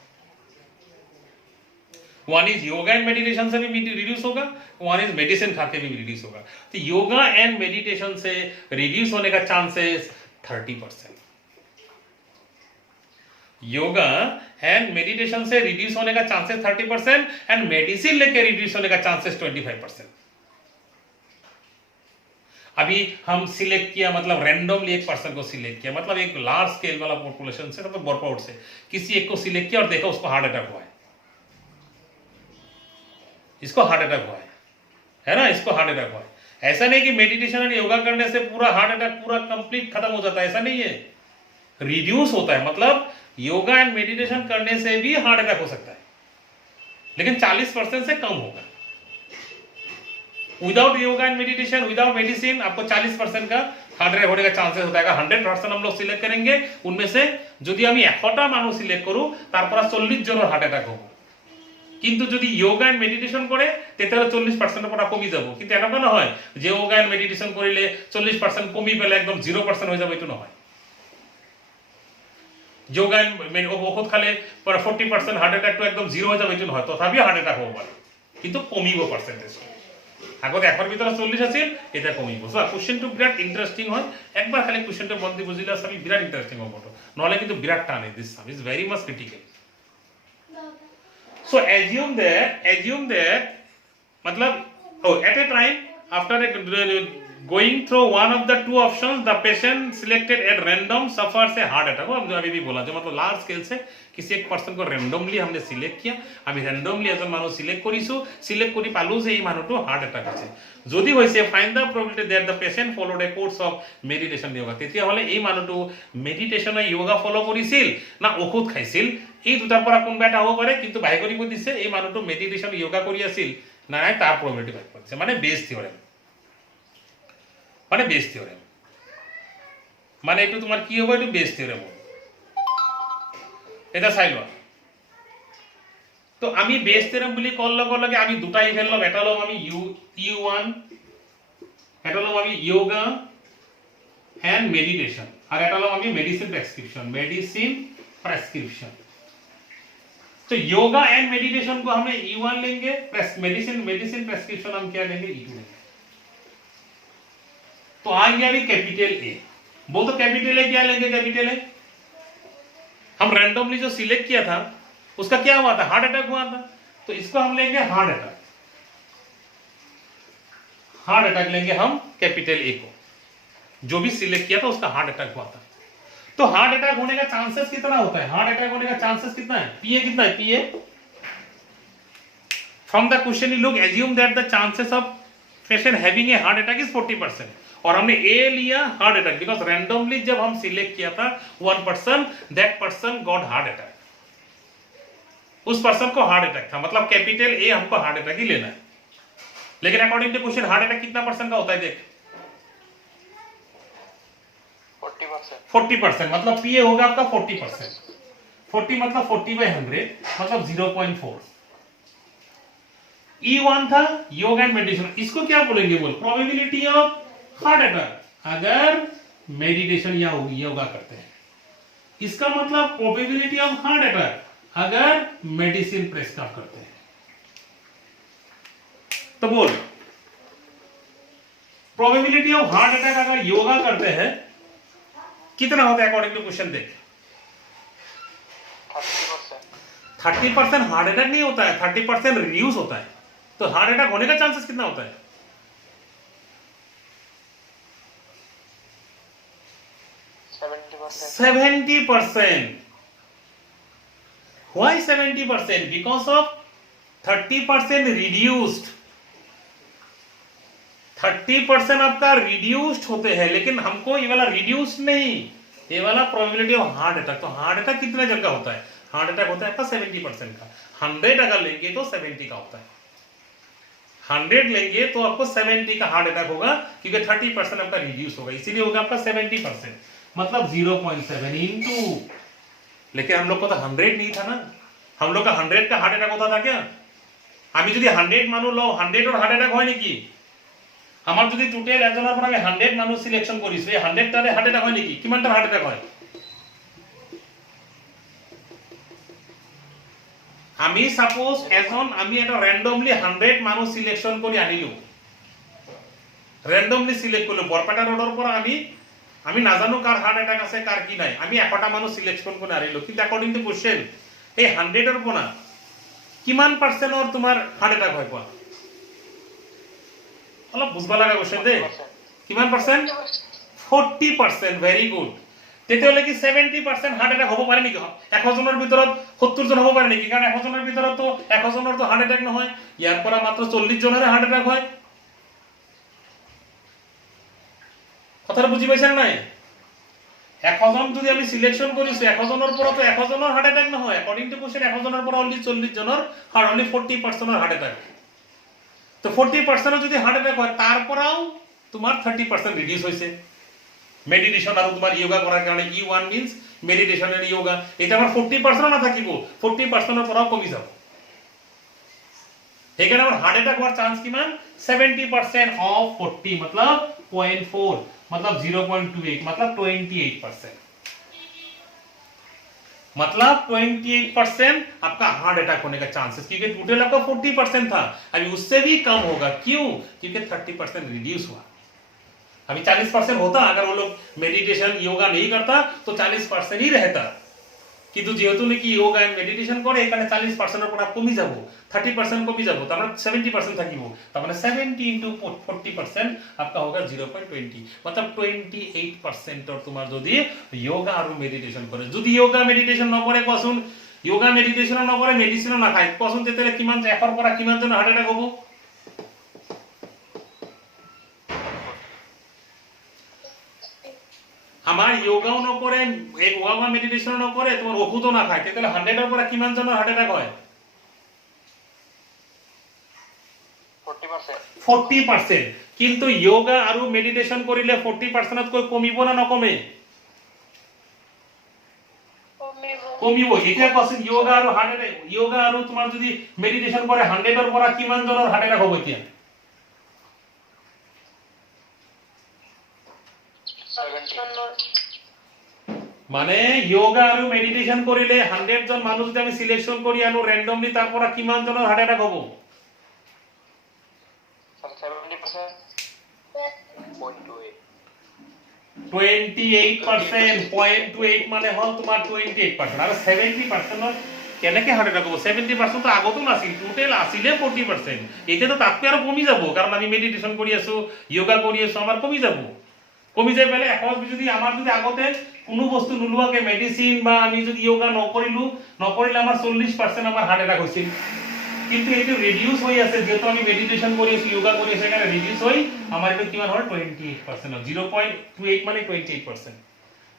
one is yoga and meditation से भी रिड्यूस होगा वन इज मेडिसिन खा के भी रिड्यूस होगा तो योगा एंड मेडिटेशन से रिड्यूस होने का चांसेस 30% योगा एंड मेडिटेशन से रिड्यूस होने का चांसेस 30% एंड मेडिसिन लेके रिड्यूस होने का चांसेस 25%। अभी हम सिलेक्ट किया मतलब रैंडमली एक पर्सन को सिलेक्ट किया मतलब एक लार्ज स्केल वाला पॉपुलेशन से मतलब वर्कआउट से किसी एक को सिलेक्ट किया और देखा उसको हार्ट अटैक हुआ है इसको हार्ट अटैक हुआ है ना इसको हार्ट अटैक हुआ है ऐसा नहीं कि मेडिटेशन और योगा करने से पूरा हार्ट अटैक पूरा कंप्लीट खत्म हो जाता है ऐसा नहीं है रिड्यूस होता है मतलब योगा एंड मेडिटेशन करने से भी हार्ट अटैक हो सकता है लेकिन 40% से कम होगा without yoga and meditation without medicine आपको 40% का हार्ट अटैक होने का चांसेस होता है 100% हम लोग सिलेक्ट करेंगे उनमें से যদি আমি 100টা মানুষ সিলেক্ট করু তারপর 40 জনের হার্ট অ্যাটাক হবে কিন্তু যদি যোগা এন্ড মেডিটেশন করে তেতালে 40% পড়া কমি যাব কিন্তু এটা কেন হয় যে যোগা এন্ড মেডিটেশন করিলে 40% কমি পেলে একদম 0% হয়ে যাবে এটা না হয় যোগা এন্ড ওষুধ খালে পরে 40% হার্ট অ্যাটাক তো একদম 0 হয়ে যাবে এটা হয় তথাপি হার্ট অ্যাটাক হবে পারে কিন্তু কমিব পার্সেন্টেজ আগত একৰ ভিতৰত 40 আছিল এটা কমিব সো কোশ্চেনটো বিৰাট ইন্টারেস্টিং হয় একবাৰ খালি কোশ্চেনটো বন্ধি বুজিলে সবই বিৰাট ইন্টারেস্টিং হ'ব তো নহলে কিন্তু বিৰাট টান this some is very much critical so assume that मतलब at a time after going through one of the two options the patient selected at random suffers A heart attack. हम अभी भी बोला जो मतलब लार्ज स्केल से किसी एक पर्सन को रैंडमली हमने सिलेक्ट किया আমি रैंडमली এজন মানুহ সিলেক্ট কৰিছো সিলেক্ট কৰি পালো যে এই মানুহটো হার্ট অ্যাটাক আছে যদি হৈছে find the probability that the patient followed A course of meditation yoga তেতিয়া হলে এই মানুহটো মেডিটেশন যোগা ফলো কৰিছিল না ঔষধ খাইছিল এই দুটাৰ পৰা কোনবা এটা হ'ব পাৰে কিন্তু বাই কৰিব দিছে এই মানুহটো মেডিটেশন যোগা কৰি আছিল না তাৰ প্রবাবিলিটি বাই কৰিছে মানে বেস থিওরেম মানে বেস থিওরেম মানে এটো তোমার কি হবে এটো বেস থিওরেম এটা চাই লোৱা তো আমি বেস থিওরেম বুলি কল লগে আমি দুটা ইভেন্ট লম এটা লম আমি U1 এটা লম আমি যোগা এন্ড মেডিটেশন আর এটা লম আমি মেডিসিন প্রেসক্रिप्शन तो योगा एंड मेडिटेशन को हमने E1 लेंगे मेडिसिन प्रेस्क्रिप्शन हम क्या लेंगे E2 लेंगे तो आ गया अभी कैपिटल ए वो तो कैपिटल ए क्या लेंगे कैपिटल ए हम रैंडमली जो सिलेक्ट किया था उसका क्या हुआ था हार्ट अटैक हुआ था तो इसको हम लेंगे हार्ट अटैक लेंगे हम कैपिटल ए को जो भी सिलेक्ट किया था उसका हार्ट अटैक हुआ था तो हार्ट अटैक होने का चांसेस कितना होता है हार्ट अटैक होने का चांसेस कितना है पीए कितना है PA from the question you look assume that the chances of patient having a heart attack is 40% और हमने ए लिया हार्ट अटैक बिकॉज रैंडमली जब हम सिलेक्ट किया था one person that person got heart attack उस पर्सन को हार्ट अटैक था मतलब कैपिटल ए हमको हार्ट अटैक ही लेना है लेकिन according to question heart attack कितना परसेंट का होता है देख 40% मतलब पीए होगा आपका 40% 40 मतलब 40/100 मतलब 0.4 E1 था योगा एंड मेडिटेशन इसको क्या बोलेंगे बोल प्रोबेबिलिटी ऑफ हार्ट अटैक अगर मेडिटेशन या योगा करते हैं इसका मतलब प्रोबेबिलिटी ऑफ हार्ट अटैक अगर मेडिसिन प्रेस्क्राइब करते हैं तो बोल प्रोबेबिलिटी ऑफ हार्ट अटैक अगर योगा करते हैं कितना होता है अकॉर्डिंग टू क्वेश्चन देख 30% हार्ट अटैक नहीं होता है 30% रिड्यूस होता है तो हार्ट अटैक होने का चांसेस कितना होता है 70%. Why 70%? Because of 30% reduced. 30% आपका रिड्यूस्ड होते हैं लेकिन हमको ये वाला रिड्यूस नहीं ये वाला प्रोबेबिलिटी ऑफ हार्ट अटैक तो हार्ट अटैक कितने जन का होता है हार्ट अटैक होता है आपका 70% का 100 अगर लेंगे तो 70 का होता है 100 लेंगे तो आपको 70 का हार्ट अटैक होगा क्योंकि 30% आपका रिड्यूस होगा इसीलिए होगा आपका 70% मतलब 0.7 into लेकिन हम लोग को तो 100 नहीं था ना हम लोग का 100 का हार्ट अटैक होता था क्या আমি যদি 100 মানুহ লও 100 और हार्ट अटैक হয় নেকি আমার যদি টোটাল একজনের পর আমি 100 মানুষ সিলেকশন করিছো এই 100 টারে হার্ট অ্যাটাক হয় নাকি কিমানটা হার্ট অ্যাটাক হয় আমি সাপোজ এজন আমি এটা র্যান্ডমলি 100 মানুষ সিলেকশন কৰি আনিলো র্যান্ডমলি সিলেক্ট করলো বরপেটা রোডৰ পৰা আমি নাজানো কার হার্ট অ্যাটাক আছে কার কি নাই আমি 100টা মানুষ সিলেকশন কৰি আনিলো কিন্তু অ্যাকর্ডিং টু কোশ্চেন এই 100 এর পৰা কিমান পার্সেন্টৰ তোমাৰ হার্ট অ্যাটাক হয় কোৱা অলপ বুঝবা লাগা কোশ্চেন দে কিমান পার্সেন্ট 40% ভেরি গুড তেতিয়ালে কি 70% হার্ট অ্যাটাক হ'ব পাৰে নেকি 100 জনৰ ভিতৰত 70 জন হ'ব পাৰে নেকি কাৰণ 100 জনৰ ভিতৰত তো 100 জনৰ তো হার্ট অ্যাটাক নহয় ইয়াৰ পৰা মাত্ৰ 40 জনৰ হার্ট অ্যাটাক হয় কথাটা বুজি পাইছেন নাই 100 জন যদি আমি সিলেকশন কৰিছো 100 জনৰ পৰা তো 100 জনৰ হার্ট অ্যাটাক নহয় অ্যাকর্ডিং টু কোশ্চেন 100 জনৰ পৰা অনলি 40 জনৰ আর অনলি 40% হার্ট অ্যাটাক তো 40% যদি হার্ট অ্যাটাক হয় তারপরেও তোমার 30% রিডিউস হইছে মেডিটেশন আর তোমার যোগা করার কারণে E1 means meditation and yoga এটা আমার 40% না থাকিব 40% এর পরাও কমি যাব এখানে আমার হার্ট অ্যাটাক হওয়ার চান্স কিমান 70% অফ 40 मतलब 0.4 मतलब 0.28 मतलब 28% मतलब 28% आपका हार्ट अटैक होने का चांसेस क्योंकि टोटल आपका 40% था अभी उससे भी कम होगा क्यों क्योंकि 30% रिड्यूस हुआ अभी 40% होता अगर वो लोग मेडिटेशन योगा नहीं करता तो 40% ही रहता কিন্তু যেহেতু নাকি যোগা এন্ড মেডিটেশন করে এখানে 40% এর পৰা কমি যাব 30% কমি যাব তার মানে 70% থাকিব তার মানে 70 into 40% आपका होगा 0.20 मतलब 28% और তোমার যদি যোগা আর মেডিটেশন করে যদি যোগা মেডিটেশন নকৰে কোৱাচোন যোগা মেডিটেশন নকৰে মেডিসিন না খায় কোৱাচোন তেতিয়ালে কিমান একৰ পৰা কিমান জন হাৰ্ট এটাক হ'ব আমার যোগাও নকৰে এক যোগা মেডিটেশন নকৰে তোমার ওষুধও না খায় তেতিয়ালে 100 এর পৰা কিমান জন হাৰ্ট এটাক হয় 40%. 40% কিন্তু যোগা আৰু মেডিটেশন কৰিলে 40% তকৈ কমিব না নকমে কমিব এতিয়া কোৱাচোন যোগা আৰু হাৰ্ট এটাক যোগা আৰু তোমাৰ যদি মেডিটেশন কৰে 100 এর পৰা কিমান জনৰ হাৰ্ট এটাক হ'ব এতিয়া 70. মানে যোগা আৰু মেডিটেশন কৰিলে 100 জন মানুহ যদি আমি সিলেকশন কৰি আনো ৰ্যান্ডমলি তাৰ পৰা কিমান জনৰ হাৰ্ট এটাক হ'ব 70%. 28% 0.28 মানে হল তোমাৰ 28% আৰু 70% কেনেকে হাৰ্ট এটাক হ'ব 70% তো আগতো নাছিল টোটাল আছিলে 40% এতিয়া তো তাতকৈ আৰু কমি যাব কাৰণ আমি মেডিটেশন কৰি আছো যোগা কৰি আছো আমাৰ কমি যাব কমি যায় পেলে এখন যদি আমাৰ যদি আগতে কোনো বস্তু নুলুৱাকে মেডিসিন বা আমি যদি যোগা নকৰিলে আমাৰ 40% আমাৰ হাৰ্ট এটাক হৈছিল কিন্তু এটো ৰিডিউস হৈ আছে যেহেতু আমি মেডিটেশন কৰি আছো যোগা কৰি আছো কাৰণে ৰিডিউস হৈ আমাৰ এটো কিমান হ'ল 28% 0.28 মানে 28%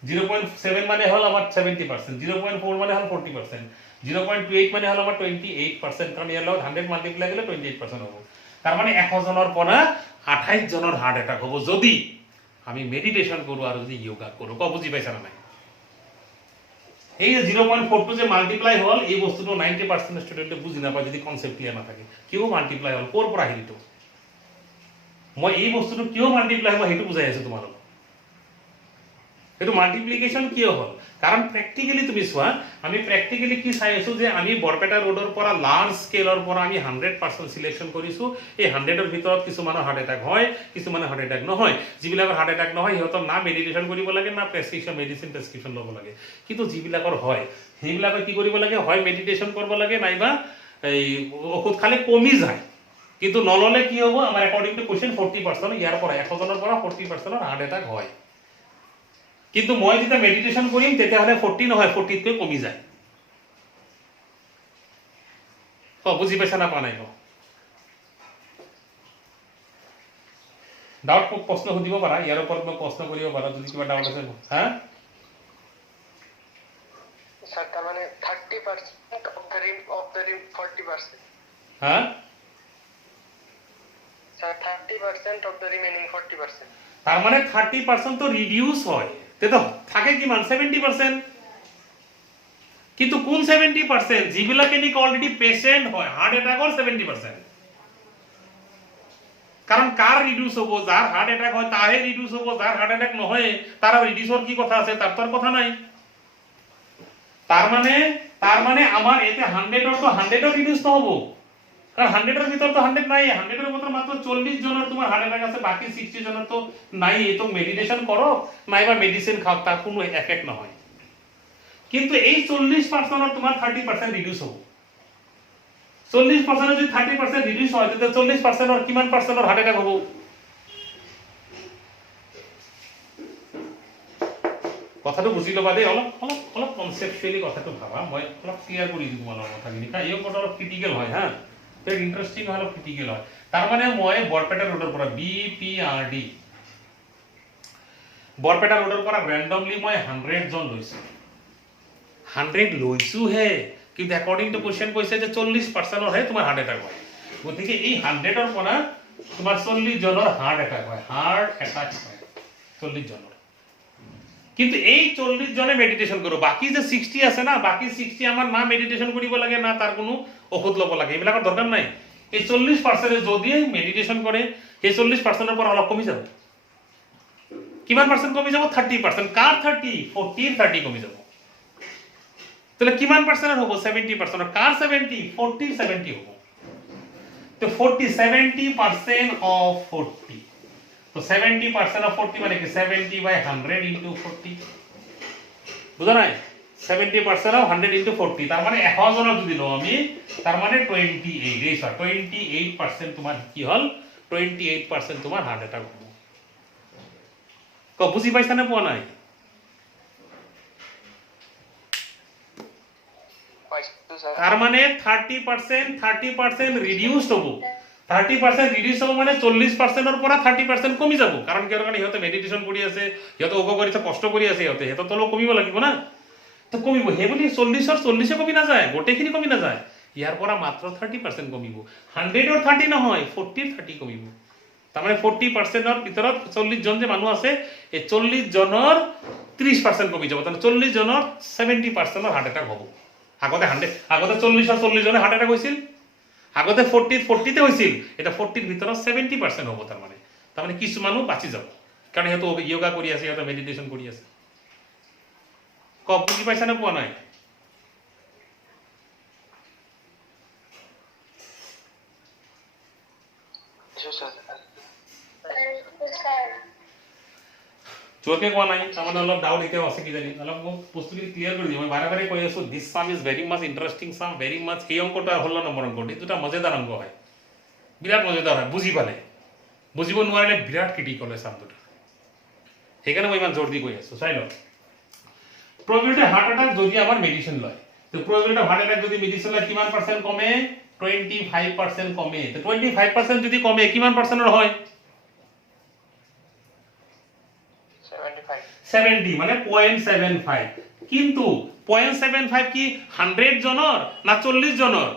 0.7 মানে হল আমাৰ 70% 0.4 মানে হল 40% 0.28 মানে হল আমাৰ 28% কাৰণ ইয়াৰ লগত 100 মাল্টিপ্লাই কৰিলে 28% হ'ব তাৰ মানে 100 জনৰ পৰা 28 জনৰ হাৰ্ট এটাক হ'ব যদি আমি মেডিটেশন কৰো আৰু যদি যোগা কৰো ক বুজি পাইছা না নাই এই 0.42 যে মাল্টিপ্লাই হল এই বস্তুটো 90% স্টুডেন্টে বুজি নাপায় যদি কনসেপ্ট ক্লিয়ার না থাকে কিয় মাল্টিপ্লাই হল কোৰ পৰা আহিলটো মই এই বস্তুটো কিয় মাল্টিপ্লাই হ'ব হেতু বুজাই আছো তোমালোক এটো মাল্টিপ্লিকেশন কিয় হল কাৰণ প্র্যাকটিক্যালি তুমি সোৱা আমি প্র্যাকটিক্যালি কি চাই আছো যে আমি বৰপেটা ৰোডৰ পৰা লাৰ্জ স্কেলৰ পৰা আমি 100% সিলেকশন কৰিছো এই 100 এৰ ভিতৰত কিছু মানুহ হাৰ্ট এটাক হয় কিছু মানুহ হাৰ্ট এটাক নহয় যিবিলাকৰ হাৰ্ট এটাক নহয় ইহঁতৰ না মেডিটেশন কৰিব লাগে না প্ৰেসক্ৰিপশন মেডিসিন প্ৰেসক্ৰিপশন ল'ব লাগে কিন্তু যিবিলাকৰ হয় সেইবিলাকৰ কি কৰিব লাগে হয় মেডিটেশন কৰিব লাগে নাইবা এই ঔষধ খালে কমি যায় কিন্তু নললে কি হ'ব আমাৰ অ্যাকর্ডিং টু কোশ্চেন 40% ইয়াৰ পৰা 100 জনৰ পৰা 40% হাৰ্ট এটাক হয় কিন্তু মই যেতিয়া মেডিটেশন কৰিম তেতিয়া হলে 40 নহয় 40 তকৈ কমি যায় তো বুজি পাইছা না পা নাই ডাউট প্ৰশ্ন সুধিব পাৰা ইয়াৰ ওপৰত মই প্ৰশ্ন কৰিব পাৰা যদি কিবা ডাউট আছে হা Sir, তার মানে 30% of the rim 40%. Ha Sir, 30% of the remaining 40%. তার মানে 30% তো রিডিউস হয় তো থাকে কিমান 70% কিন্তু কোন 70% যিবিলাকে নিক অলরেডি পেশেন্ট হয় হার্ট অ্যাটাকৰ 70% কারণ কার রিডিউস হবো যার হার্ট অ্যাটাক হয় তাহে রিডিউস হবো যার হার্ট অ্যাটাক নহয় তার রিডিউসর কি কথা আছে তার তোর কথা নাই তার মানে আমার এতে 100 অর তো 100 এর রিডিউস তো হবো কারণ 100 এর ভিতর তো 100 নাই 100 এর ভিতর মাত্র 40 জনের তোমার হার্ট অ্যাটাক আছে বাকি 60 জনের তো নাই এই তো মেডিটেশন করো নাইবা মেডিসিন খাও তার কোনো এফেক্ট না হয় কিন্তু এই 40% আর তোমার 30% রিডিউস হবে 40% যদি 30% রিডিউস হয় তাহলে 40% আর কিমান পার্সেন্ট হার্ট অ্যাটাক হবে কথাটো বুঝি লবা দে অলপ কনসেপচুয়ালি কথাটো ভাবা মই অলপ ক্লিয়ার কৰি দিম তোমালোকৰ কথাখিনি কা এই কথা অলপ ক্রিটিক্যাল হয় হা তো ইন্টারেস্টিং হলো ক্রিটিক্যাল হয় তার মানে মই বৰপেটা ৰোডৰ পৰা বিপিআরডি বৰপেটা ৰোডৰ পৰা ৰ্যান্ডমলি মই 100 জন লৈছো 100 লৈছো হে কিন্তু অ্যাকর্ডিং টু কোশ্চেন কৈছে যে 40% ৰ হে তোমাৰ হার্ট অ্যাটাক হয় গতিকে এই 100 ৰ পৰা তোমাৰ 40 জনৰ হার্ট অ্যাটাক হয় 40 জনৰ কিন্তু এই 40 জনে মেডিটেশন করো বাকি যে 60 আছে না বাকি 60 আমার না মেডিটেশন করিব লাগে না তার কোনো ওষুধ লব লাগে এবিলাকৰ দরকার নাই এই 40% যদি মেডিটেশন করে এই 40% এর পর অলপ কমি যাব কিমান পার্সেন্ট কমি যাব 30% কার 30 40 30 কমি যাব তাহলে কিমান পার্সেন্ট হবে 70% কার 70 40 70 হবে তো 40 70% অফ 40 तो 70% of 40 মানে কি 70 by 100 into 40 বুঝা নাই 70% of 100 into 40 তার মানে 100 জনক যদি লও আমি তার মানে 28% তোমার কি হল 28% তোমার হার্ট অ্যাটাক হল বুঝি পাইছা না পোৱা নাই তার মানে 30% রিডিউসড হবো 30% রিডিউস হবো মানে 40% এর পৰা 30% কমি যাব কারণ কি কারণে ইহতে মেডিটেশন কৰি আছে ইহতে যোগ কৰিছে কষ্ট কৰি আছে ইহতে হেত তলো কমিব লাগিব না তো কমিব হে বুলি 40 এর 40 কমি না যায় গোটেখিনি কমি না যায় ইয়ার পৰা মাত্র 30% কমিব 100 এর 30 নহয় 40 এর 30 কমিব তার মানে 40% এর ভিতৰত 40 জন যে মানুহ আছে এই 40 জনৰ 30% কমি যাব তাহলে 40 জনৰ 70% এর হার্ট অ্যাটাক হ'ব আগতে 100 আগতে 40 আর 40 জনের হার্ট অ্যাটাক হইছিল আগতে 40 তে হইছিল এটা 40 এর ভিতর 70% হবো তার মানে কিছু মানুষ বাঁচি যাব কারণ হেতু যোগা করি আছে হেতু মেডিটেশন করি আছে কব বুঝি পাইছা না পোৱা নাই জোৰকে কোৱা নাই তাৰমানে অলপ ডাউট এতিয়াও আছে কি জানি অলপ মোক বস্তুখিনি ক্লিয়াৰ কৰি দিওঁ মই বাৰে বাৰে কৈ আছো দিছ সাম ইজ ভেৰি মাছ ইণ্টাৰেষ্টিং সাম ভেৰি মাছ এই অংকটা 16 নম্বৰ অংক এই দুটা মজাদাৰ অংক হয় বিৰাট মজাদাৰ হয় বুজি পালে বুজিব নোৱাৰিলে বিৰাট ক্ৰিটিকেল হয় সাম দুটা সেইকাৰণে মই ইমান জোৰ দি কৈ আছো চাই লওক probability হার্ট অ্যাটাক যদি আমার মেডিসিন লয় তো probability হার্ট অ্যাটাক যদি মেডিসিন লয় কিমান পার্সেন্ট কমে 25% কমে তো 25% যদি কমে কিমান পার্সেন্টের হয় 70 মানে 0.75 কিন্তু 0.75 কি 100 জনের না 40 জনের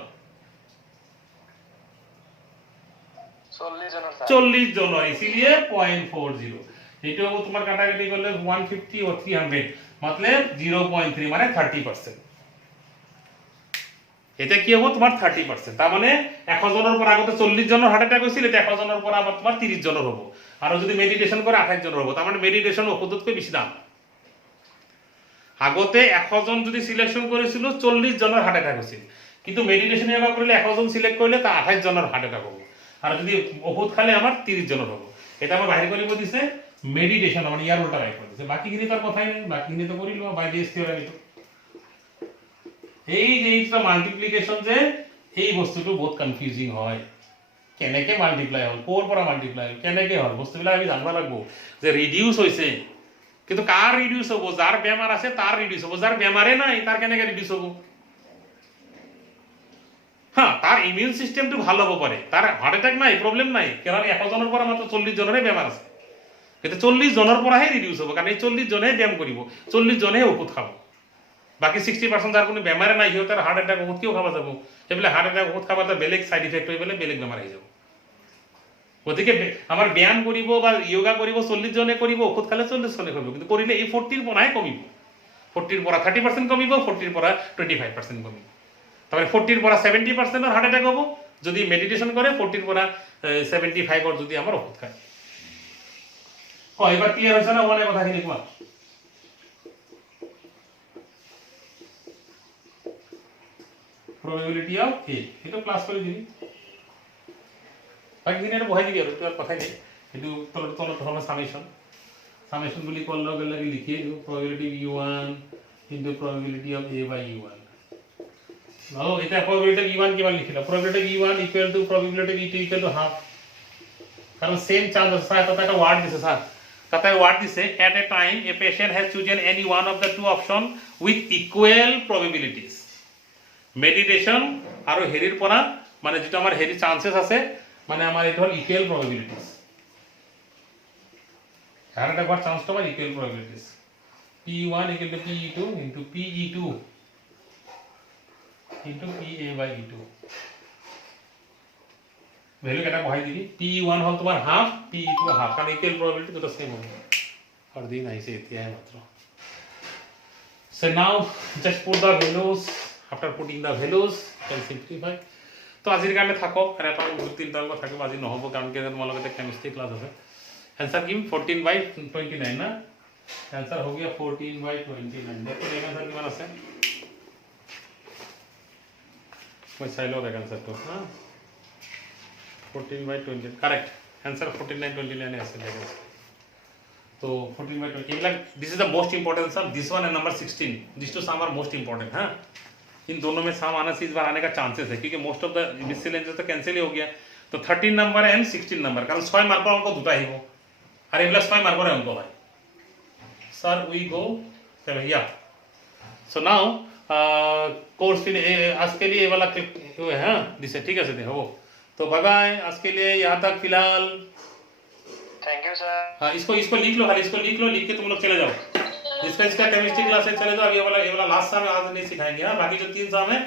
40 জনের इसलिए 0.40 এটা হবো তোমার কাটাকাটি করলে 150 ও 300 मतलब 0.3 মানে 30% এটা কি হবো তোমার 30% তার মানে 100 জনের পর আগতে 40 জনের হার্ট অ্যাটাক হইছিল এটা 100 জনের পর আবার তোমার 30 জনের হবো আর যদি মেডিটেশন করে 28 জনের হবো তার মানে মেডিটেশন ওষুধকে বেশি দাম আগতে 100 জন যদি সিলেকশন করেছিল 40 জনের হার্ট অ্যাটাক হইছিল কিন্তু মেডিটেশন এবার করলে 100 জন সিলেক্ট করলে তা 28 জনের হার্ট অ্যাটাক হবো আর যদি ওষুধ খেলে আমার 30 জনের হবো এটা আমার বাইরে করে দিছে মেডিটেশন মানে ইয়ার উল্টা রাইট করতেছে বাকিখিনি তার কথাই নাই বাকিখিনি তো করিলো বাই দিস থিওরি তো এই যে এইটা মাল্টিপ্লিকেশন যে এই বস্তুটো বহুত কনফিউজিং হয় কেনেকে মাল্টিপ্লাই হল কোৰ পৰা মাল্টিপ্লাই হল কেনেকে হল বস্তুবিলাক আমি জানবা লাগব যে ৰিডিউস হৈছে কিন্তু কার রিডিউস হবো যার বেমার আছে তার রিডিউস হবো যার বেমারে নাই তার কেনেকে রিডিউস হবো হ্যাঁ তার ইমিউন সিস্টেমটো ভালো হবো পারে তার হার্ট অ্যাটাক নাই প্রবলেম নাই কারণ 100 জনের পর মাত্র 40 জনেরই বেমার আছে কিন্তু 40 জনের পরাহে রিডিউস হবো কারণ এই 40 জনে ব্যায়াম করিব 40 জনে ওষুধ খাবো বাকি 60% যার কোনো বেমারে নাই হিও তার হার্ট অ্যাটাক ওষুধ কিও খাবা যাব এবেলে হার্ট অ্যাটাক ওষুধ খাবা তার বেলেগ সাইড ইফেক্ট হই বলে বেলেগ বেমার হয়ে যাব ওদিকে আমার ব্যায়াম করিব বা যোগা করিব 40 জনে করিব ওষুধ খালে 40 জনে করিব কিন্তু করিলে এই 40 এর পরাহে কমিব 40 এর পরা 30% কমিব 40 এর পরা 25% কমিব তারপরে 40 এর পরা 70% এর হার্ট অ্যাটাক হবো যদি মেডিটেশন করে 40 এর পরা 75 এর যদি আমার ওষুধ খায় এবার ক্লিয়ার হইছে না ওয়ানে কথাখিনি কোয়া probability of a এটা ক্লাস করে দিবি বাকি দিনে এটা বহাই দিবি আর তোর কথাই নেই কিন্তু তলত হবে সামেশন গুলি করলে গেলে লিখে probability u1 into probability of a by u1 নাও এটা probability of u1 কিমান লিখিলা probability of u1 equal to probability of e2 equal to half কারণ সেম চান্স আছে স্যার এটা একটা ওয়ার্ড দিছে স্যার তাতে ওয়ার্ড দিছে at a time a patient has chosen any one of the two option with equal probabilities meditation আর হেরির পরা মানে যেটা আমার হেরি চান্সেস আছে মানে আমার এটা হল ইকুয়াল প্রবাবিলিটিস আর এটা বার চান্সটা আমার equal probabilities p1 equal to pe2 into pe2 into pa by e2 value কেটা বহাই দিবি p1 হল তোমার হাফ pe2 হাফ কারণ ইকুয়াল প্রবাবিলিটি দুটো সেম হবে আর দিন আইছে এতিয়া মাত্র so now just put the values after putting the values can simplify তো আজিৰ কাৰণে থাকক আৰু এটা তিনটা অংক থাকিব আজি নহব কাৰণ কি তোমালোকে কেমিস্ট্রি ক্লাস আছে आंसर কিম 14/29 না आंसर हो गया 14/29 দেখো এই आंसर কিমান আছে মই চাই লও দেখ आंसर তো হ্যাঁ 14/20 करेक्ट आंसर 49/29 আছে দেখো तो 14/20 like this is the most important sum, this one and number 16, these two sum are most important। हाँ, इन दोनों में सम आना से इस बार आने का चांसेस है, क्योंकि मोस्ट ऑफ द मिसलेनियस तो कैंसिल ही हो गया। तो 13 नंबर एंड 16 नंबर, कारण 6 मार्कर हमको দুটা আহিব আর এগুলা 6 মার্কৰ অঙ্ক হয়। স্যার উই গো या सो नाउ कोर्स आज के लिए ये वाला है। हाँ दिसे ठीक है हो, तो बाय बाय आज के लिए यहाँ तक फिलहाल। Thank you sir. हाँ इसको इसको लिख लो, खाली इसको लिख लो, लिख के तुम लोग चले जाओ जिसका इसका केमिस्ट्री क्लास है चले जाओ। ये वाला लास्ट साम आज नहीं सिखाएंगे। हाँ बाकी जो 3 साम है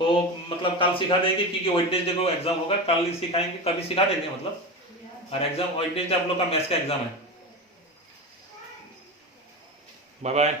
वो मतलब कल सिखा देंगे, क्योंकि वेडनेसडे को एग्जाम होगा, कल नहीं सिखाएंगे, कभी सिखा देंगे मतलब। और एग्जाम वेडनेसडे आप लोग का मैथ्स का एग्जाम है। Bye bye.